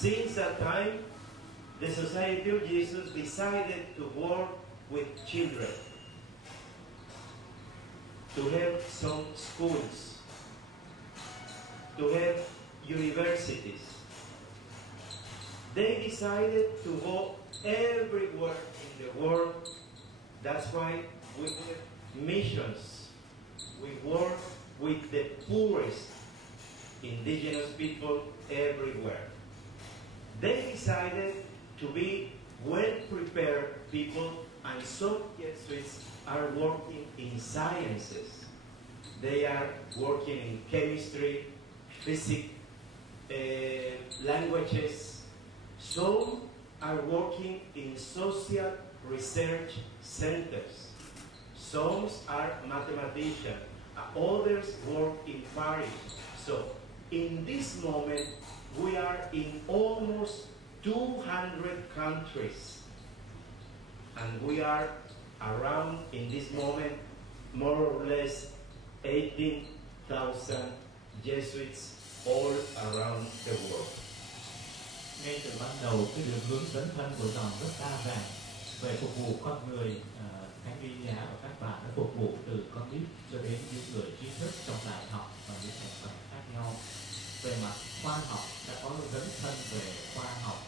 Since that time, the Society of Jesus decided to work with children, to have some schools, to have universities. They decided to go everywhere in the world. That's why we have missions. We work with the poorest indigenous people everywhere. They decided to be well-prepared people, and some Jesuits are working in sciences. They are working in chemistry, physics, languages. Some are working in social research centers. Some are mathematicians. Others work in Paris. So, in this moment, we are in almost 200 countries. And we are around, in this moment, more or less 18,000 Jesuits all around the world. Ngay từ ban đầu, cái đường hướng dấn thân của dòng rất đa dạng về phục vụ con người. Thánh Lydia và các bạn đã phục vụ từ con nít cho đến những người trí thức trong đại học và những thành phần khác nhau. Về mặt khoa học đã có dấn thân về khoa học,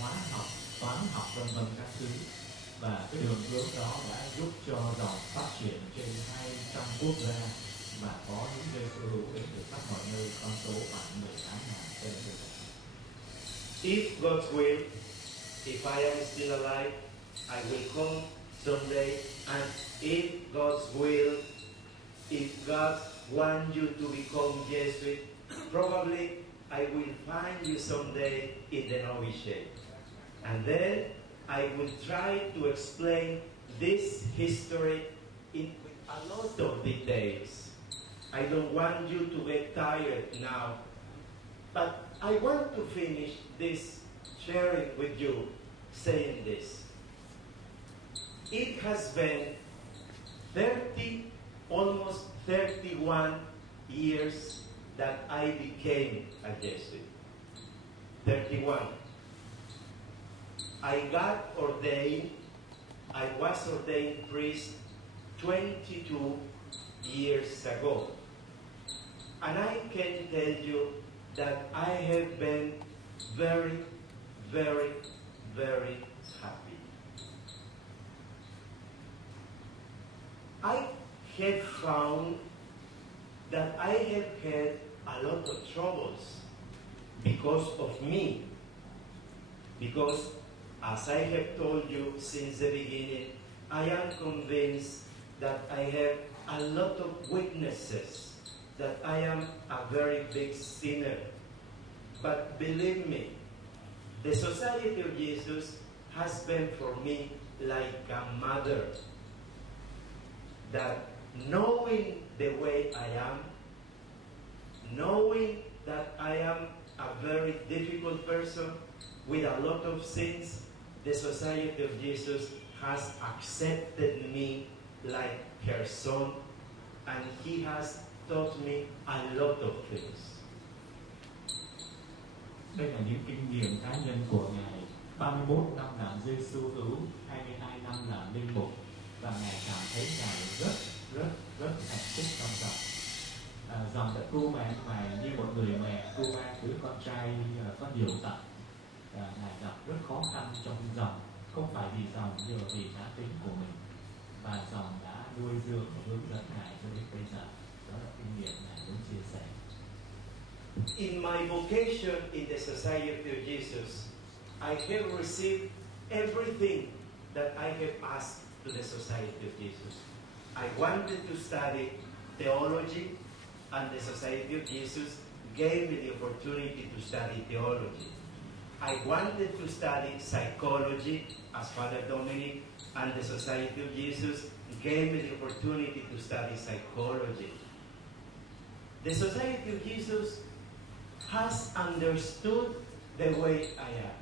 hóa học, toán học v.v. các thứ, và cái đường hướng đó đã giúp cho dòng phát triển trên 200 quốc gia và có những Giê-xu hữu đến từ khắp mọi nơi, con số khoảng 18.000 tên người. If God's will, if I am still alive, I will come someday, and if God's will, if God wants you to become Jesuit, probably I will find you someday in the novitiate. And then I will try to explain this history with a lot of details. I don't want you to get tired now, but I want to finish this sharing with you saying this. It has been 30, almost 31 years that I became a Jesuit. 31. I got ordained, I was ordained priest 22 years ago. And I can tell you that I have been very, very, very happy. I have found that I have had a lot of troubles because of me. Because, as I have told you since the beginning, I am convinced that I have a lot of weaknesses, that I am a very big sinner. But believe me, the Society of Jesus has been for me like a mother, that knowing the way I am, knowing that I am a very difficult person with a lot of sins, the Society of Jesus has accepted me like her son, and he has taught me a lot of things. Đây là những kinh nghiệm cá nhân của Ngài. 31 năm làm Giê-xu hữu, 22 năm làm linh mục, và Ngài cảm thấy Ngài rất hạnh phúc trong dòng. Dòng đã cưu mang Ngài như một người mẹ cưu mang đứa con trai có nhiều tật. Ngài gặp rất khó khăn trong dòng, không phải vì dòng nhưng mà vì cá tính của mình. Và dòng đã nuôi dưỡng và hướng dẫn Ngài cho đến bây giờ. Đó là kinh nghiệm Ngài muốn chia sẻ. In my vocation in the Society of Jesus, I have received everything that I have asked to the Society of Jesus. I wanted to study theology, and the Society of Jesus gave me the opportunity to study theology. I wanted to study psychology as Father Dominic, and the Society of Jesus gave me the opportunity to study psychology. The Society of Jesus has understood the way I am,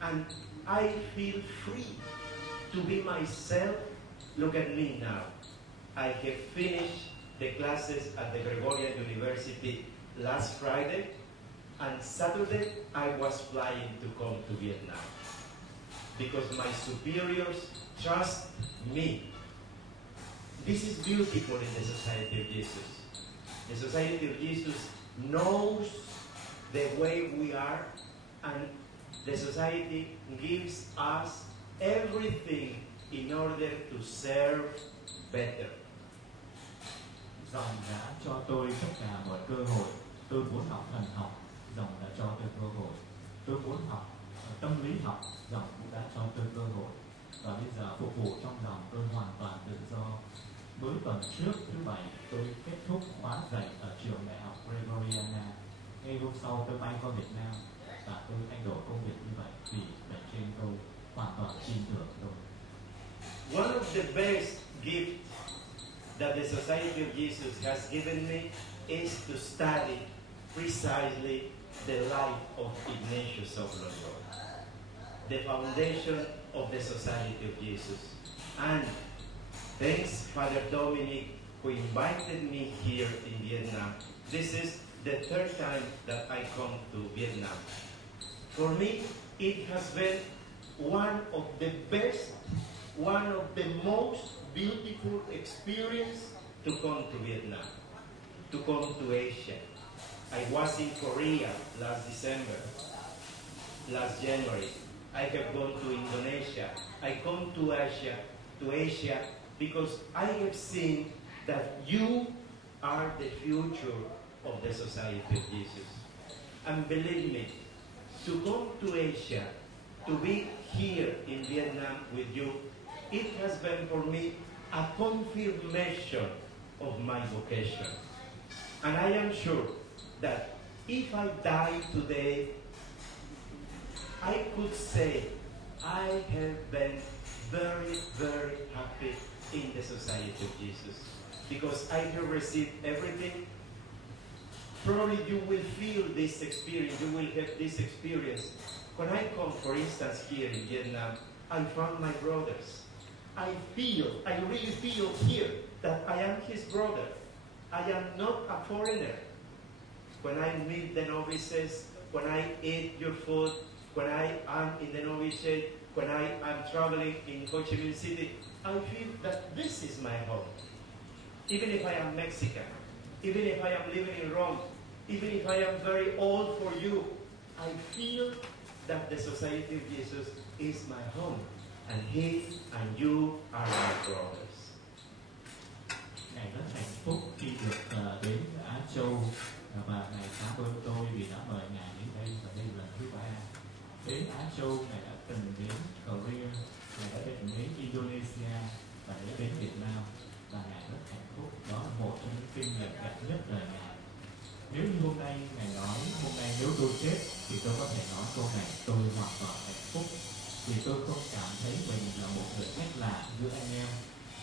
and I feel free to be myself. Look at me now. I have finished the classes at the Gregorian University last Friday, And Saturday, I was flying to come to Vietnam because my superiors trust me. This is beautiful in the Society of Jesus. The Society of Jesus knows the way we are, and the Society gives us everything in order to serve better. Dòng đã cho tôi tất cả mọi cơ hội. Tôi muốn học thần học, dòng đã cho tôi cơ hội. Tôi muốn học tâm lý học, dòng cũng đã cho tôi cơ hội. Và bây giờ phục vụ trong dòng tôi hoàn toàn tự do. Mới tuần trước thứ Bảy tôi kết thúc khóa dạy ở trường đại học Gregoriana. Ngay hôm sau tôi bay qua Việt Nam và tôi thay đổi công việc như vậy vì bề trên tôi hoàn toàn tin tưởng tôi. One of the best gifts that the Society of Jesus has given me is to study precisely the life of Ignatius of Loyola, the foundation of the Society of Jesus. And thanks Father Dominic, who invited me here in Vietnam. This is the third time that I come to Vietnam. For me, it has been one of the best, one of the most beautiful experience to come to Vietnam, to come to Asia. I was in Korea last December, last January. I have gone to Indonesia. I come to Asia because I have seen that you are the future of the Society of Jesus. And believe me, to come to Asia, to be here in Vietnam with you, it has been for me a confirmation of my vocation. And I am sure that if I die today, I could say I have been very, very happy in the Society of Jesus because I have received everything. Probably you will feel this experience, you will have this experience. When I come, for instance, here in Vietnam, I found my brothers. I really feel here that I am his brother. I am not a foreigner. When I meet the novices, when I eat your food, when I am in the novitiate, when I am traveling in Ho Chi Minh City, I feel that this is my home. Even if I am Mexican, even if I am living in Rome, even if I am very old for you, I feel that the Society of Jesus is my home. And he and you are my brothers. Ngài rất hạnh phúc khi được đến Á Châu và Ngài cảm ơn tôi vì đã mời Ngài đến đây và đây là lần thứ 3. Đến Á Châu, Ngài đã từng đến Korea, Ngài đã từng đến Indonesia và đã đến Việt Nam và Ngài rất hạnh phúc. Đó là một trong những kinh nghiệm đẹp nhất đời Ngài. Nếu như hôm nay Ngài nói, hôm nay nếu tôi chết thì tôi có thể nói câu này, tôi hoàn toàn hạnh phúc. Vì tôi không cảm thấy mình là một người khác lạ giữa anh em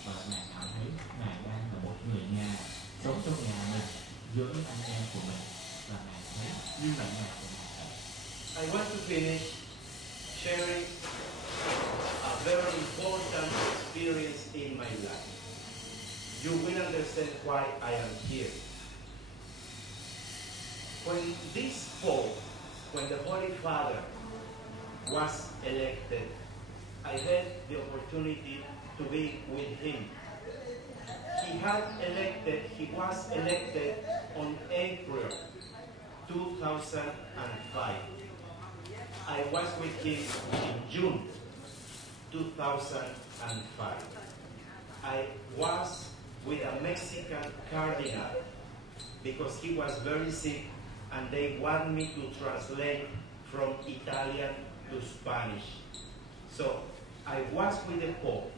và Ngài cảm thấy Ngài đang là một người nhà sống trong nhà mình giữa những anh em của mình và Ngài thấy như là nhà của Ngài. I want to finish sharing a very important experience in my life. You will understand why I am here. When this Pope, when the Holy Father was elected, I had the opportunity to be with him. He was elected on April 2005. I was with him in June 2005. I was with a Mexican cardinal because he was very sick and they want me to translate from Italian to Spanish. So I was with the Pope,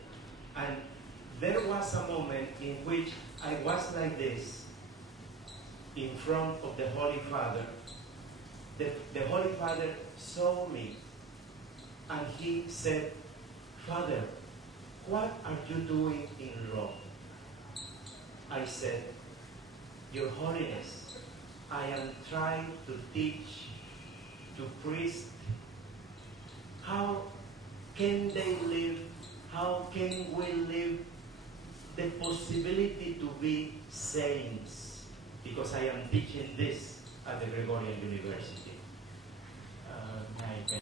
and there was a moment in which I was like this in front of the Holy Father. The Holy Father saw me and he said, "Father, what are you doing in Rome?" I said, "Your Holiness, I am trying to teach to priests how can they live, how can we live the possibility to be saints, because I am teaching this at the Gregorian University. Ngài